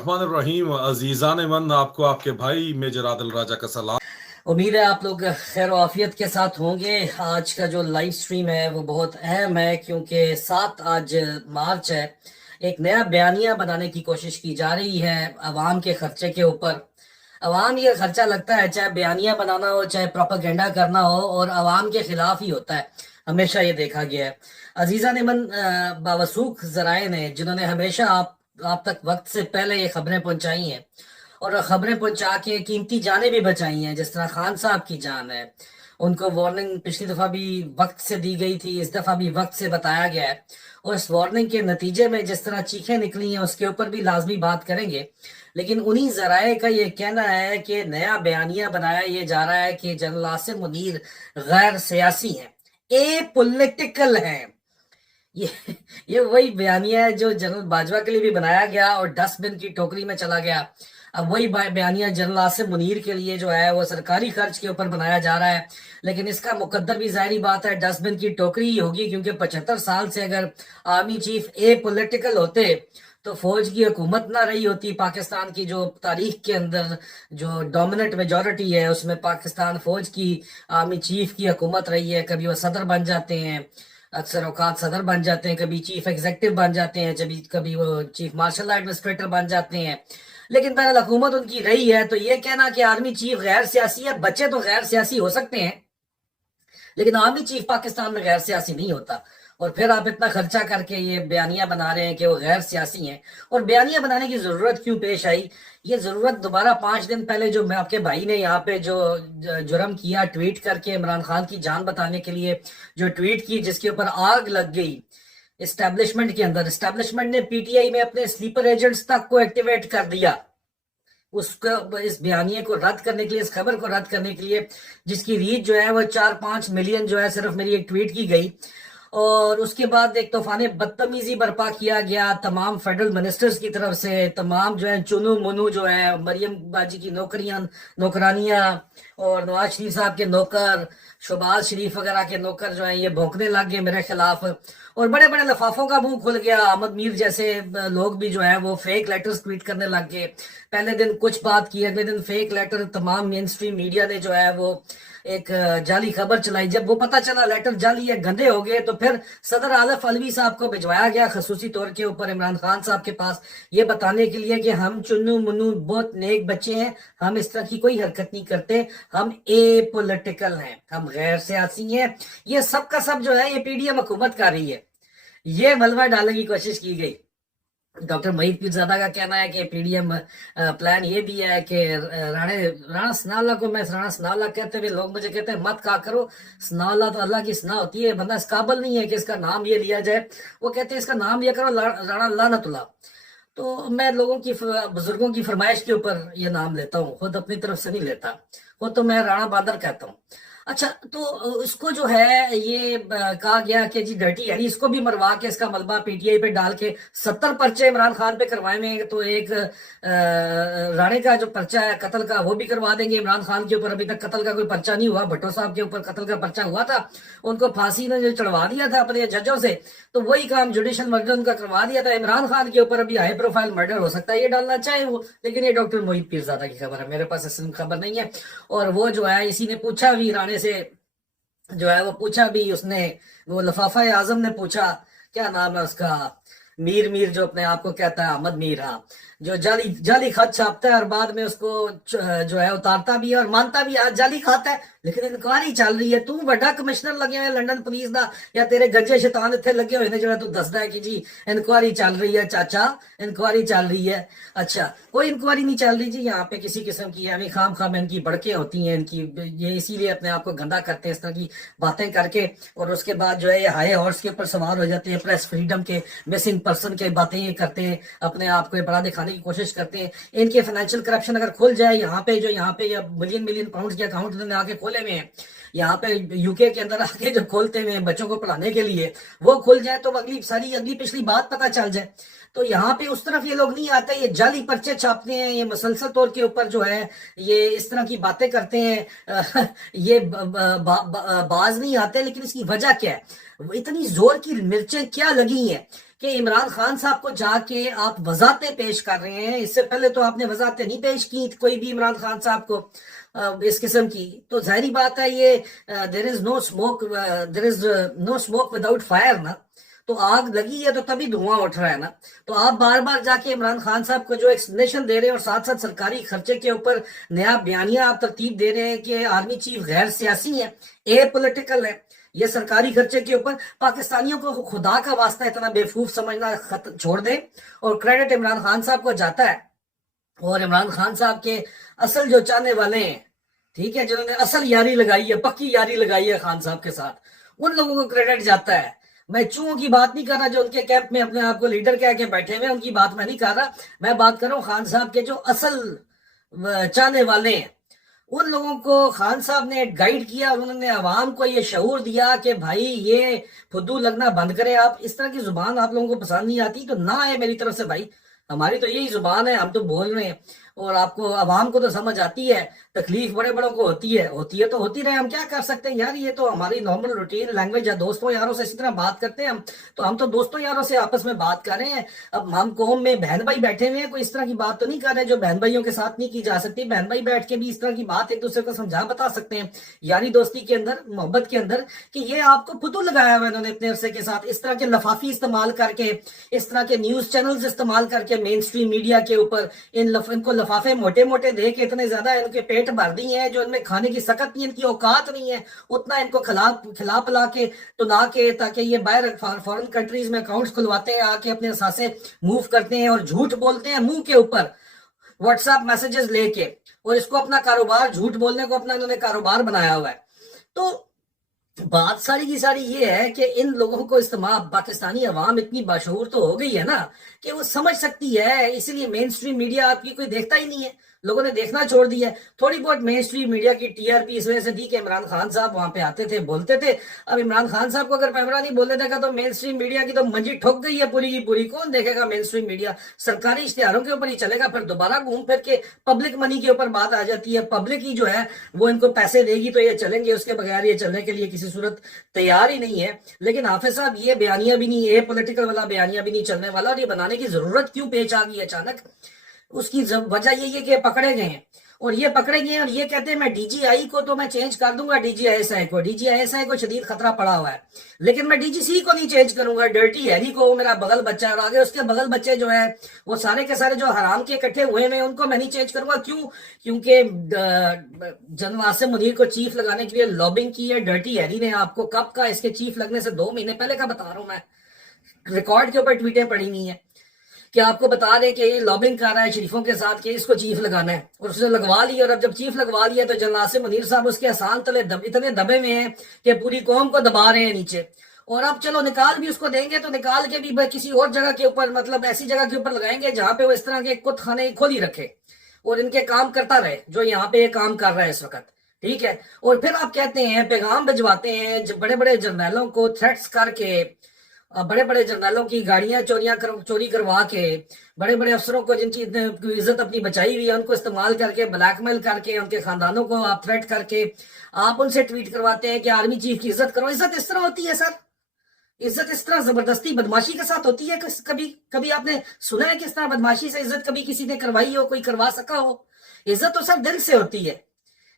बिस्मिल्लाहिर्रहमानिर्रहीम। अजीज़ान मन, आपको आपके भाई मेजर आदिल राजा का सलाम। उम्मीद है आप लोग खैर आफियत के साथ होंगे। आज का जो लाइव स्ट्रीम है वो बहुत अहम है क्योंकि 7 मार्च है। एक नया बयानिया बनाने की कोशिश की जा रही है अवाम के खर्चे के ऊपर। अवाम ये खर्चा लगता है, चाहे बयानिया बनाना हो चाहे प्रोपागेंडा करना हो, और अवाम के खिलाफ ही होता है। हमेशा ये देखा गया है। अजीजा नेमन बावसूख जराए ने, जिन्होंने हमेशा आप तक वक्त से पहले ये खबरें पहुंचाई हैं और खबरें पहुंचा के कीमती जानें भी बचाई हैं, जिस तरह खान साहब की जान है। उनको वार्निंग पिछली दफा भी वक्त से दी गई थी, इस दफा भी वक्त से बताया गया है, और इस वार्निंग के नतीजे में जिस तरह चीखें निकली हैं उसके ऊपर भी लाजमी बात करेंगे। लेकिन उन्हीं जराए का ये कहना है कि नया बयानिया बनाया ये जा रहा है कि जनरल आसिम मुनीर गैर सियासी हैं, ए पॉलिटिकल हैं। ये ये वही बयानिया है जो जनरल बाजवा के लिए भी बनाया गया और डस्टबिन की टोकरी में चला गया। अब वही बयानिया जनरल आसिम मुनीर के लिए जो है वो सरकारी खर्च के ऊपर बनाया जा रहा है। लेकिन इसका मुकद्दर भी जाहिर बात है डस्टबिन की टोकरी ही होगी, क्योंकि 75 साल से अगर आर्मी चीफ ए पॉलिटिकल होते तो फौज की हुकूमत ना रही होती। पाकिस्तान की जो तारीख के अंदर जो डोमिनेंट मेजॉरिटी है उसमें पाकिस्तान फौज की आर्मी चीफ की हुकूमत रही है। कभी वो सदर बन जाते हैं, अक्सर औकात सदर बन जाते हैं, कभी चीफ एग्जीक्यूटिव बन जाते हैं, कभी वो चीफ मार्शल एडमिनिस्ट्रेटर बन जाते हैं। लेकिन बहरहाल हुकूमत उनकी रही है। तो ये कहना कि आर्मी चीफ गैर सियासी है, बच्चे तो गैर सियासी हो सकते हैं लेकिन आर्मी चीफ पाकिस्तान में गैर सियासी नहीं होता। और फिर आप इतना खर्चा करके ये बयानिया बना रहे हैं कि वो गैर सियासी हैं। और बयानिया बनाने की जरूरत क्यों पेश आई? ये जरूरत दोबारा 5 दिन पहले जो मैं आपके भाई ने यहाँ पे जो जुर्म किया, ट्वीट करके इमरान खान की जान बताने के लिए जो ट्वीट की, जिसके ऊपर आग लग गई इस्टेब्लिशमेंट के अंदर। इस्टेब्लिशमेंट ने पीटीआई में अपने स्लीपर एजेंट्स तक को एक्टिवेट कर दिया उसको, इस बयानिए को रद्द करने के लिए, इस खबर को रद्द करने के लिए, जिसकी रीच जो है वो 4-5 मिलियन जो है सिर्फ मेरी एक ट्वीट की गई। और उसके बाद एक तूफान बदतमीजी बर्पा किया गया तमाम फेडरल मिनिस्टर्स की तरफ से। तमाम जो है चुनू मुनू जो है मरियम बाजी की नौकरानियां और नवाज शरीफ साहब के नौकर, शहबाज शरीफ वगैरह के नौकर जो है ये भौंकने लग गए मेरे खिलाफ। और बड़े बड़े लफाफों का मुंह खुल गया। अहमद मीर जैसे लोग भी जो है वो फेक लेटर्स ट्वीट करने लग गए। पहले दिन कुछ बात की, अगले दिन फेक लेटर। तमाम मेन स्ट्रीम मीडिया ने जो है वो एक जाली खबर चलाई। जब वो पता चला लेटर जाली है, गंदे हो गए, तो फिर सदर आलफ अलवी साहब को भिजवाया गया खसूसी तौर के ऊपर इमरान खान साहब के पास, ये बताने के लिए कि हम चुन्नू मुन्नू बहुत नेक बच्चे हैं, हम इस तरह की कोई हरकत नहीं करते, हम ए पॉलिटिकल हैं, हम गैर सियासी हैं। ये सब का सब जो है ये पीडीएम हुकूमत कर रही है। ये मलबा डालने की कोशिश की गई। डॉक्टर महीद पीरजादा का कहना है कि पीडीएम प्लान ये भी है कि राणा सनाउल्लाह को, मैं राणा सनाउल्लाह कहते हुए लोग मुझे कहते हैं मत कहा करो, सनाउल्लाह तो अल्लाह की सना होती है, बंदा इस काबिल नहीं है कि इसका नाम ये लिया जाए। वो कहते हैं इसका नाम लिया करो राणा लानतुल्लाह। तो मैं लोगों की, बुजुर्गों की फरमाइश के ऊपर ये नाम लेता हूँ, खुद अपनी तरफ से नहीं लेता। वो तो मैं राणा बादर कहता हूँ। अच्छा, तो इसको जो है ये कहा गया कि जी डर्टी यानी इसको भी मरवा के इसका मलबा पीटीआई पे डाल के 70 पर्चे इमरान खान पे करवाए में, तो एक राणे का जो पर्चा है कत्ल का वो भी करवा देंगे इमरान खान के ऊपर। अभी तक कत्ल का कोई पर्चा नहीं हुआ। भट्टो साहब के ऊपर कत्ल का पर्चा हुआ था, उनको फांसी ने जो चढ़वा दिया था अपने जजों से, तो वही काम जुडिशल मर्डर उनका करवा दिया था। इमरान खान के ऊपर अभी हाई प्रोफाइल मर्डर हो सकता है, ये डालना चाहे वो। लेकिन ये डॉक्टर मोहित पीरजादा की खबर है, मेरे पास असल खबर नहीं है। और वो जो है इसी ने पूछा भी, राणे से जो है वो पूछा भी उसने, वो लफाफा आजम ने पूछा, क्या नाम है उसका, मीर जो अपने आप को कहता है, अहमद मीर, हाँ, जो जाली खत छापता है और बाद में उसको जो है उतारता भी है और मानता भी है जाली खाता है। लेकिन इंक्वायरी चल रही है, तू बड़ा कमिश्नर लगे हुए लंडन पुलिस का या तेरे गज्जे शैतान इतने लगे हुए ने जो है तू दसदा है कि जी इंक्वायरी चल रही है, चाचा इंक्वायरी चल रही है। अच्छा, कोई इंक्वायरी नहीं चल रही जी यहाँ पे किसी किस्म की, यानी खाम खाम इनकी बड़के होती हैं इनकी, ये इसीलिए अपने आप को गंदा करते हैं इस तरह की बातें करके। और उसके बाद जो है ये हाई हॉर्स के ऊपर सवार हो जाते हैं, प्रेस फ्रीडम के, मिसिंग पर्सन के बातें ये करते हैं, अपने आप को बड़ा दिखाने की कोशिश करते हैं। इनके फाइनेंशियल करप्शन अगर खुल जाए यहाँ पे, जो यहाँ पे मिलियन पाउंड के अकाउंट इन्होंने आके खोले हुए हैं यहाँ पे यूके के अंदर आके जो खोलते हुए हैं बच्चों को पढ़ाने के लिए, वो खुल जाए तो अगली पिछली बात पता चल जाए। तो यहाँ पे उस तरफ ये लोग नहीं आते, ये जाली पर्चे छापते हैं, ये मुसलसल तौर के ऊपर जो है ये इस तरह की बातें करते हैं। ये बाज नहीं आते। लेकिन इसकी वजह क्या है? इतनी जोर की मिर्चें क्या लगी हैं کہ عمران خان صاحب کو جا کے آپ وضاحتیں پیش کر رہے ہیں. اس سے پہلے تو آپ نے وضاحتیں نہیں پیش کی کوئی بھی عمران خان صاحب کو اس قسم کی. تو ظاہری بات ہے یہ دیر از نو اسموک وداؤٹ فائر نا. تو آگ لگی ہے تو تبھی دھواں اٹھ رہا ہے نا. تو آپ بار بار جا کے عمران خان صاحب کو جو ایکسپلینیشن دے رہے ہیں اور ساتھ ساتھ سرکاری خرچے کے اوپر نیا بیانیہ آپ ترتیب دے رہے ہیں کہ آرمی چیف غیر سیاسی ہے, اے پولیٹیکل ہے. یہ سرکاری خرچے کے اوپر پاکستانیوں کو خدا کا واسطہ اتنا بیوقوف سمجھنا چھوڑ دیں, اور کریڈٹ عمران خان صاحب کو جاتا ہے. اور عمران خان صاحب کے اصل جو چاہنے والے ہیں, ٹھیک ہے, جنہوں نے اصل یاری لگائی ہے, پکی یاری لگائی ہے خان صاحب کے ساتھ, ان لوگوں کو کریڈٹ جاتا ہے. میں چوہوں کی بات نہیں کر رہا جو ان کے کیمپ میں اپنے آپ کو لیڈر کہہ کے بیٹھے ہوئے, ان کی بات میں نہیں کر رہا. میں بات کر رہا ہوں خان صاحب کے جو اصل چاہنے والے ہیں. ان لوگوں کو خان صاحب نے گائیڈ کیا اور انہوں نے عوام کو یہ شعور دیا کہ بھائی یہ پھدو لگنا بند کریں آپ. اس طرح کی زبان آپ لوگوں کو پسند نہیں آتی تو نہ آئے میری طرف سے بھائی. ہماری تو یہی زبان ہے, ہم تو بول رہے ہیں اور آپ کو عوام کو تو سمجھ آتی ہے. تکلیف بڑے بڑوں کو ہوتی ہے تو ہوتی رہے, ہم کیا کر سکتے ہیں یار. یہ تو ہماری نارمل روٹین لینگویج ہے, دوستوں یاروں سے اسی طرح بات کرتے ہیں تو ہم تو دوستوں یاروں سے آپس میں بات کر رہے ہیں. اب ہم قوم میں بہن بھائی بیٹھے ہوئے ہیں, کوئی اس طرح کی بات تو نہیں کر رہے جو بہن بھائیوں کے ساتھ نہیں کی جا سکتی. بہن بھائی بیٹھ کے بھی اس طرح کی بات ایک دوسرے کو سمجھا بتا سکتے ہیں یاری دوستی کے اندر, محبت کے اندر, کہ یہ آپ کو پھدو لگایا ہوا انہوں نے اتنے عرصے کے ساتھ. اس طرح کے لفافی استعمال کر کے, اس طرح کے نیوز چینلز استعمال کر کے مین اسٹریم میڈیا کے اوپر ان کو لفافے موٹے موٹے دے کے اتنے زیادہ ان کے پیٹ بھر دی ہیں جو ان میں کھانے کی سکت نہیں, ان کی اوقات نہیں ہے اتنا ان کو کھلا پلا کے ٹنا کے, تاکہ یہ باہر فورن کنٹریز میں اکاؤنٹس کھلواتے ہیں, آ کے اپنے اثاثے موو کرتے ہیں اور جھوٹ بولتے ہیں منہ کے اوپر واٹس ایپ میسجز لے کے, اور اس کو اپنا کاروبار, جھوٹ بولنے کو اپنا انہوں نے کاروبار بنایا ہوا ہے. تو بات ساری کی ساری یہ ہے کہ ان لوگوں کو استعمال, پاکستانی عوام اتنی باشعور تو ہو گئی ہے نا کہ وہ سمجھ سکتی ہے, اسی لیے مین اسٹریم میڈیا آپ کی کوئی دیکھتا ہی نہیں ہے, لوگوں نے دیکھنا چھوڑ دیا ہے. تھوڑی بہت مین اسٹریم میڈیا کی ٹی آر پی اس وجہ سے دی کہ عمران خان صاحب وہاں پہ آتے تھے, بولتے تھے. اب عمران خان صاحب کو اگر کیمرہ نہیں بولنے دے گا تو مین اسٹریم میڈیا کی تو منجی ٹھک گئی ہے پوری کی پوری. کون دیکھے گا مین اسٹریم میڈیا؟ سرکاری اشتہاروں کے اوپر ہی چلے گا. پھر دوبارہ گھوم پھر کے پبلک منی کے اوپر بات آ جاتی ہے. پبلک ہی جو ہے وہ ان کو پیسے دے گی تو یہ چلیں گے, اس کے بغیر یہ چلنے کے لیے کسی صورت تیار ہی نہیں ہے. لیکن حافظ صاحب یہ بیانیہ بھی نہیں, یہ پولیٹیکل والا بیانیہ بھی نہیں چلنے والا. اور یہ بنانے کی ضرورت کیوں پیش آ گئی اچانک, اس کی وجہ یہ ہے کہ پکڑے گئے ہیں, اور یہ پکڑے گئے ہیں اور یہ کہتے ہیں میں ڈی جی آئی کو تو میں چینج کر دوں گا, D G I S I کو. D G I S I کو شدید خطرہ پڑا ہوا ہے, لیکن میں ڈی جی سی کو نہیں چینج کروں گا. ڈرٹی ہیری کو, میرا بغل بچہ ہے, اور آگے اس کے بغل بچے جو ہے وہ سارے کے سارے جو حرام کے اکٹھے ہوئے ہیں ان کو میں نہیں چینج کروں گا. کیوں؟ کیونکہ جنرل عاصم منیر کو چیف لگانے کے لیے لابنگ کی ہے ڈرٹی ہیری نے. آپ کو کب کا, اس کے چیف لگنے سے 2 مہینے پہلے کا بتا رہا ہوں میں, ریکارڈ کے اوپر ٹویٹیں پڑی ہوئی ہیں کہ آپ کو بتا دیں کہ یہ لابنگ کر رہا ہے شریفوں کے ساتھ کہ اس کو چیف لگانا ہے, اور اس نے لگوا لیا. اور اب جب چیف لگوا لیا تو جنرل عاصم منیر صاحب اس کے آسان تلے اتنے دبے میں ہیں کہ پوری قوم کو دبا رہے ہیں نیچے. اور اب چلو نکال بھی اس کو دیں گے تو نکال کے بھی کسی اور جگہ کے اوپر, مطلب ایسی جگہ کے اوپر لگائیں گے جہاں پہ وہ اس طرح کے کت خانے کھول ہی رکھے اور ان کے کام کرتا رہے جو یہاں پہ یہ کام کر رہا ہے اس وقت, ٹھیک ہے. اور پھر آپ کہتے ہیں پیغام بھجواتے ہیں بڑے بڑے جرنیلوں کو تھریٹس کر کے, بڑے بڑے جرنیلوں کی گاڑیاں چوری کروا کے, بڑے بڑے افسروں کو جن کی عزت اپنی بچائی ہوئی ہے ان کو استعمال کر کے, بلیک میل کر کے, ان کے خاندانوں کو آپ تھریٹ کر کے آپ ان سے ٹویٹ کرواتے ہیں کہ آرمی چیف کی عزت کرو. عزت اس طرح ہوتی ہے سر, عزت اس طرح زبردستی بدماشی کے ساتھ ہوتی ہے. کبھی آپ نے سنا ہے کہ اس طرح بدماشی سے عزت کبھی کسی نے کروائی ہو, کوئی کروا سکا ہو؟ عزت تو سر دل سے ہوتی ہے.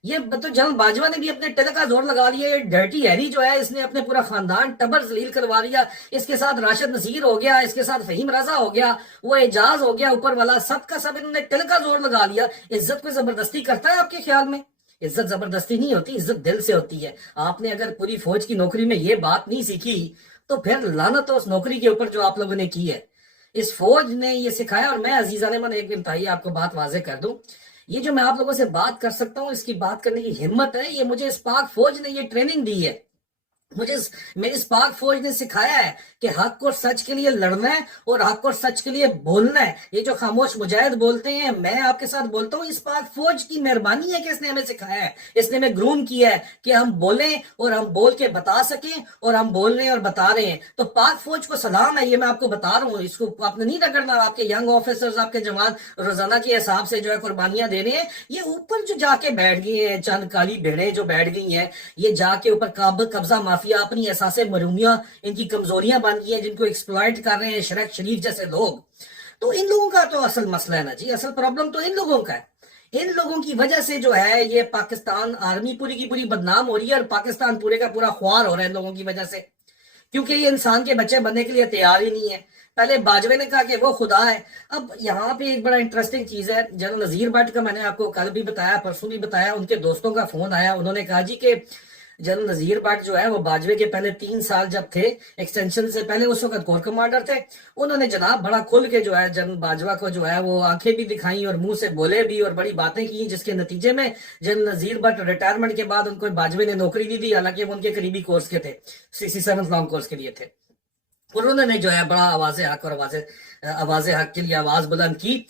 یہ تو جنرل باجوہ نے بھی اپنے ٹل کا زور لگا لیا. یہ ڈرٹی ہیری جو ہے اس نے اپنے پورا خاندان ٹبر ذلیل کروا لیا. اس کے ساتھ راشد نصیر ہو گیا, اس کے ساتھ فہیم رضا ہو گیا, وہ اعجاز ہو گیا, اوپر والا سب کا سب انہوں نے ٹل کا زور لگا لیا. عزت کوئی زبردستی کرتا ہے آپ کے خیال میں؟ عزت زبردستی نہیں ہوتی, عزت دل سے ہوتی ہے. آپ نے اگر پوری فوج کی نوکری میں یہ بات نہیں سیکھی تو پھر لعنت ہو اس نوکری کے اوپر جو آپ لوگوں نے کی ہے. اس فوج نے یہ سکھایا. اور میں عزیزان من ایک انتہائی آپ کو بات واضح کر دوں, یہ جو میں آپ لوگوں سے بات کر سکتا ہوں, اس کی بات کرنے کی ہمت ہے, یہ مجھے اس پاک فوج نے یہ ٹریننگ دی ہے. میری اس پاک فوج نے سکھایا ہے کہ حق اور سچ کے لیے لڑنا ہے اور حق اور سچ کے لیے بولنا ہے. یہ جو خاموش مجاہد بولتے ہیں, میں آپ کے ساتھ بولتا ہوں, اس پاک فوج کی مہربانی ہے کہ اس نے ہمیں سکھایا ہے, اس نے ہمیں گروم کیا ہے کہ ہم بولیں اور ہم بول کے بتا سکیں, اور ہم بول رہے ہیں اور بتا رہے ہیں. تو پاک فوج کو سلام ہے, یہ میں آپ کو بتا رہا ہوں. اس کو آپ نے نہیں رگڑنا. آپ کے ینگ آفیسرز, آپ کے جوان روزانہ کے حساب سے جو ہے قربانیاں دے رہے ہیں. یہ اوپر جو جا کے بیٹھ گئی ہیں, چند کالی بھیڑیں جو بیٹھ گئی ہیں, یہ جا کے اوپر قبضہ مافیا माफिया, अपनी एहसास मरूमिया, इनकी कमजोरियां बन गई हैं, जिनको एक्सप्लॉइट कर रहे हैं शरक शरीफ जैसे लोग। तो इन लोगों का तो असल मसला है ना जी, असल प्रॉब्लम तो इन लोगों का है। इन लोगों की वजह से जो है ये पाकिस्तान आर्मी पूरी की पूरी बदनाम हो रही है, और पाकिस्तान पूरे का पूरा ख्वार हो रहा है इन लोगों की वजह से, क्योंकि ये इंसान के बच्चे बनने के लिए तैयार ही नहीं है। पहले बाजवे ने कहा कि वो खुदा है। अब यहाँ पे एक बड़ा इंटरेस्टिंग चीज है, जनरल नजीर भट्ट का मैंने आपको कल भी बताया, परसों भी बताया, उनके दोस्तों का फोन आया, उन्होंने कहा जी कि जनरल नजीर भट्ट जो है वो बाजवे के पहले 3 साल जब थे एक्सटेंशन से पहले, उस वक्त कोर कमांडर थे, उन्होंने जनाब बड़ा खुल के जो है जनरल बाजवा को जो है वो आंखें भी दिखाई और मुंह से बोले भी और बड़ी बातें की, जिसके नतीजे में जनरल नजीर भट्ट रिटायरमेंट के बाद उनको बाजवे ने नौकरी दी थी, हालांकि वो उनके करीबी कोर्स के थे, 67 लॉन्ग कोर्स के लिए थे। उन्होंने जो है बड़ा आवाज़ हक और आवाज़ हक के लिए आवाज बुलंद की।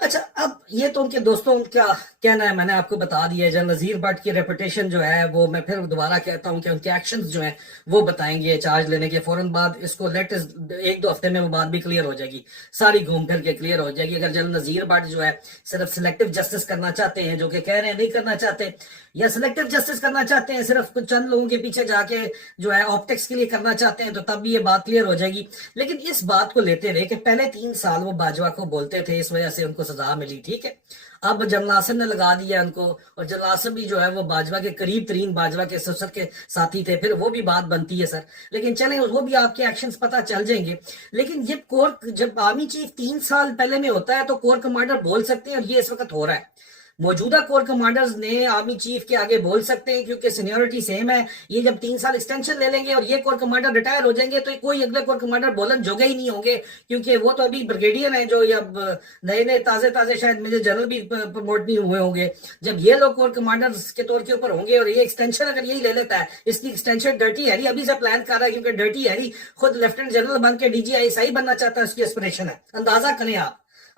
अच्छा, अब ये तो उनके दोस्तों का कहना है, मैंने आपको बता दिया है। जनरल नजीर भट्ट की रेपुटेशन जो है वो मैं फिर दोबारा कहता हूं कि उनके एक्शंस जो हैं वो बताएंगे चार्ज लेने के फौरन बाद। इसको लेटेस्ट 1-2 हफ्ते में वो बात भी क्लियर हो जाएगी, सारी घूम फिर के क्लियर हो जाएगी। अगर जनरल नजीर भट्ट जो है सिर्फ सिलेक्टिव जस्टिस करना चाहते हैं, जो कि कह रहे हैं नहीं करना चाहते, या सिलेक्टिव जस्टिस करना चाहते हैं सिर्फ कुछ चंद लोगों के पीछे जाके जो है ऑप्टिक्स के लिए करना चाहते हैं, तो तब भी ये बात क्लियर हो जाएगी। लेकिन इस बात को लेते रहे कि पहले 3 साल वो बाजवा को बोलते थे, इस वजह से उनको सजा मिली, ठीक है। अब जनरल आसिम ने लगा दिया उनको, और जनरल आसिम भी जो है वो बाजवा के करीब तरीन बाजवा के ससुर के साथी थे, फिर वो भी बात बनती है सर। लेकिन चलें, वो भी आपके एक्शंस पता चल जाएंगे। लेकिन जब आर्मी चीफ 3 साल पहले में होता है तो कोर कमांडर बोल सकते हैं, और ये इस वक्त हो रहा है। मौजूदा कोर कमांडर्स ने आर्मी चीफ के आगे बोल सकते हैं, क्योंकि सीनियरिटी सेम है। ये जब 3 साल एक्सटेंशन ले लेंगे और ये कोर कमांडर रिटायर हो जाएंगे तो कोई अगले कोर कमांडर बोलन जोगे ही नहीं होंगे, क्योंकि वो तो अभी ब्रिगेडियर हैं, जो अब नए ताजे शायद मेजर जनरल भी प्रमोट नहीं हुए होंगे। जब ये लोग कोर कमांडर्स के तौर के ऊपर होंगे, और ये एक्सटेंशन अगर यही ले लेता है, इसकी एक्सटेंशन डर्टी हैरी अभी से प्लान कर रहा है, क्योंकि डर्टी हैरी खुद लेफ्टिनेंट जनरल बन के DGI बनना चाहता है, उसकी एस्पिरेशन है।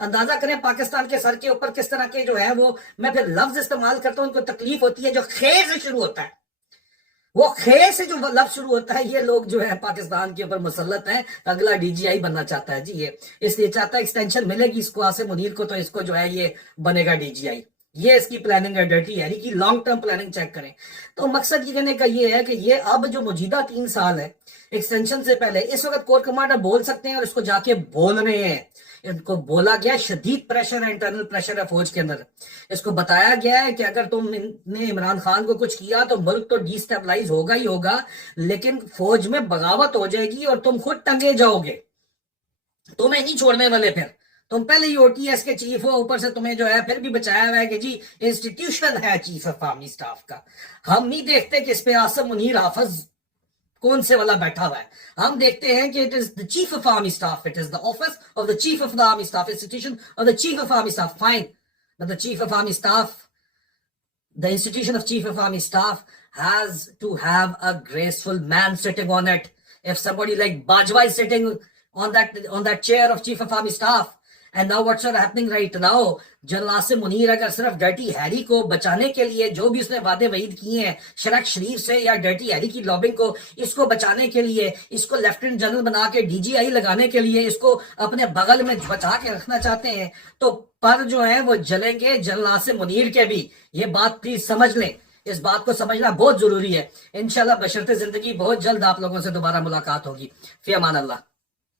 अंदाजा करें पाकिस्तान के सर के ऊपर किस तरह के जो है वो, मैं फिर लफ्ज इस्तेमाल करता हूं, उनको तकलीफ होती है, जो खे से शुरू होता है, वो खे से जो लफ्ज शुरू होता है, ये लोग जो है पाकिस्तान के ऊपर मुसल्लत हैं। अगला DGI बनना चाहता है जी, ये इसलिए चाहता है एक्सटेंशन मिलेगी इसको, आसिम मुनीर को, तो इसको जो है ये बनेगा DGI। ये इसकी प्लानिंग है डर्टी यानी कि लॉन्ग टर्म प्लानिंग चेक करें। तो मकसद ये कहने का ये है कि ये अब जो मौजूदा 3 साल है एक्सटेंशन से पहले, इस वक्त कोर कमांडर बोल सकते हैं, और इसको जाके बोल रहे हैं। इनको बोला गया, शदीद प्रेशर है, इंटरनल प्रेशर है फौज के अंदर। इसको बताया गया है कि अगर तुमने इमरान खान को कुछ किया तो मुल्क तो डिस्टेबलाइज होगा ही होगा, लेकिन फौज में बगावत हो जाएगी और तुम खुद टंगे जाओगे, तुम्हें नहीं छोड़ने वाले। फिर तुम पहले ही OTS के चीफ हो, ऊपर से तुम्हें जो है फिर भी बचाया हुआ है कि जी इंस्टीट्यूशन है चीफ ऑफ आर्मी स्टाफ का। हम नहीं देखते कि इस पे आसिम मुनीर हाफिज कौन से वाला बैठा हुआ है, हम देखते हैं कि it is the chief of army staff, it is the office of the chief of the army staff, institution of the chief of army staff. Fine, but the chief of army staff, the institution of chief of army staff has to have a graceful man sitting on it. If somebody like Bajwa is sitting on that chair of chief of army staff, and now what's happening right now, general Asim Munir अगर सिर्फ dirty Harry को बचाने के लिए जो भी उसने वादे वईद किए हैं शरक शरीफ से, या डर्टी हैरी की लॉबिंग को, इसको बचाने के लिए, इसको लेफ्टिनेंट जनरल बना के DGI लगाने के लिए, इसको अपने बगल में बचा के रखना चाहते हैं, तो पर जो है वो जलेंगे जनरल आसिम मुनीर के भी। ये बात प्लीज समझ लें, इस बात को समझना बहुत जरूरी है। इंशाल्लाह बशर्ते जिंदगी बहुत जल्द आप लोगों से दोबारा मुलाकात होगी। फी अमान अल्लाह।